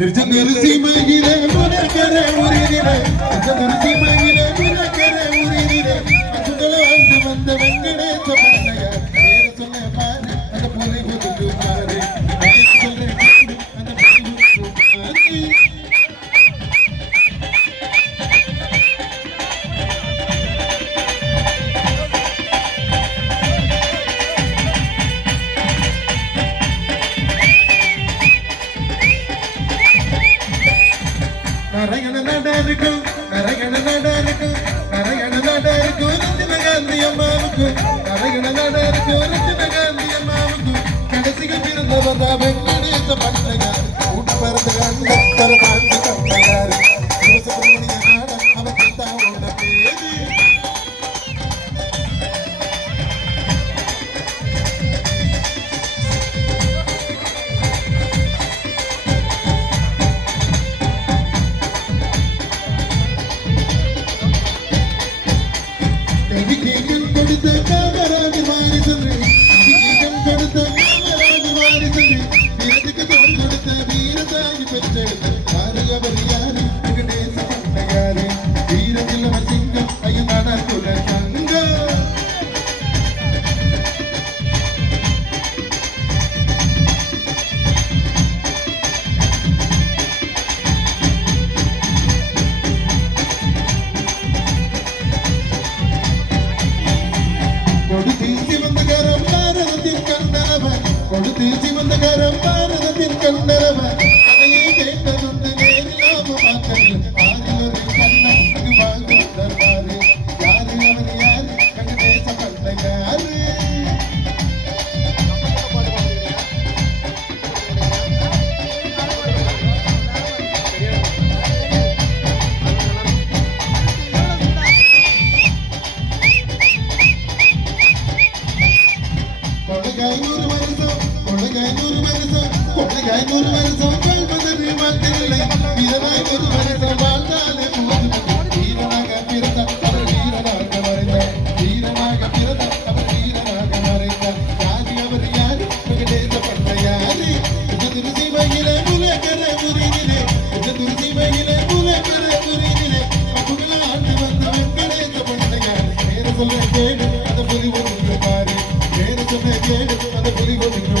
திருச்செந்தூர் சீமையிலே முனக்கர உரிதிலே திருச்செந்தூர் சீமையிலே முனக்கர உரிதிலே அசுதல வந்து வந்த வெங்கடேச பண்ணையார் பேர சொல்ல பாரு அந்த புலி குதுக்கு பாரு பேர சொல்ல அந்த புலி குதுக்கு பாரு நரகண நடருக்கு நரகண நடருக்கு நரகண நடருக்கு ரத்தின காந்தி அம்மாவுக்கு நரகண நடருக்கு ரத்தின காந்தி அம்மாவுக்கு கடைசிக்கு பிறந்தவர் தான் வெங்கடேச பண்ணையார் கூட்டு பிறந்த கண்டத்தர பாண்டி பண்ணையார் சிவசுப்ரமணிய நாட அவருக்கு தாவோட பேரு கொடுத்த காமராஜ வாரிசு கொடுத்த காமராஜ வாரிசு வீரத்துக்கு தோல் கொடுத்த வீரதாகி பெற்றெடுத்த யாரு அவர் யாரு வெங்கடேச பண்ணையாரு வீரத்தில் சிங்கம் ஐயனான குல சங்க கொடுத்து சிவந்தகரம் பாரதத்தின் கண்டரவன் கொடுத்து சிவந்தகரம் பாரதத்தின் கண்டரவன் அதையே கேட்டதுண்டு நேரிலாம மக்கள் ஆதிலொரு கண்ணன் அங்கு வாழ்ந்து தருவாரு யாரு அவன் யாரு வெங்கடேச பண்ணையாரு கொள்கையாய் 100 வருஷம் கொள்வதற்கு வாழ்க்கையில்லை வீரனாய் 1 வருஷம் வாழ்ந்தாலே வீரனாக பிறந்த அவர் வீரனாக மறைந்தார் வீரனாக பிறந்த அவர் வீரனாக மறைந்தார் யாரு அவர் யாரு வெங்கடேச பண்ணையாரு திருச்செந்தூர் சீமையிலே முனக்கர உரிதிலே திருச்செந்தூர் சீமையிலே முனக்கர உரிதிலே பகுல ஆண்டு வந்த வெங்கடேச பண்ணையார் பேர சொல்ல கேடு அந்த புலி ஒன்று பாரு பேர சொல்ல கேடு அந்த புலி ஒன்று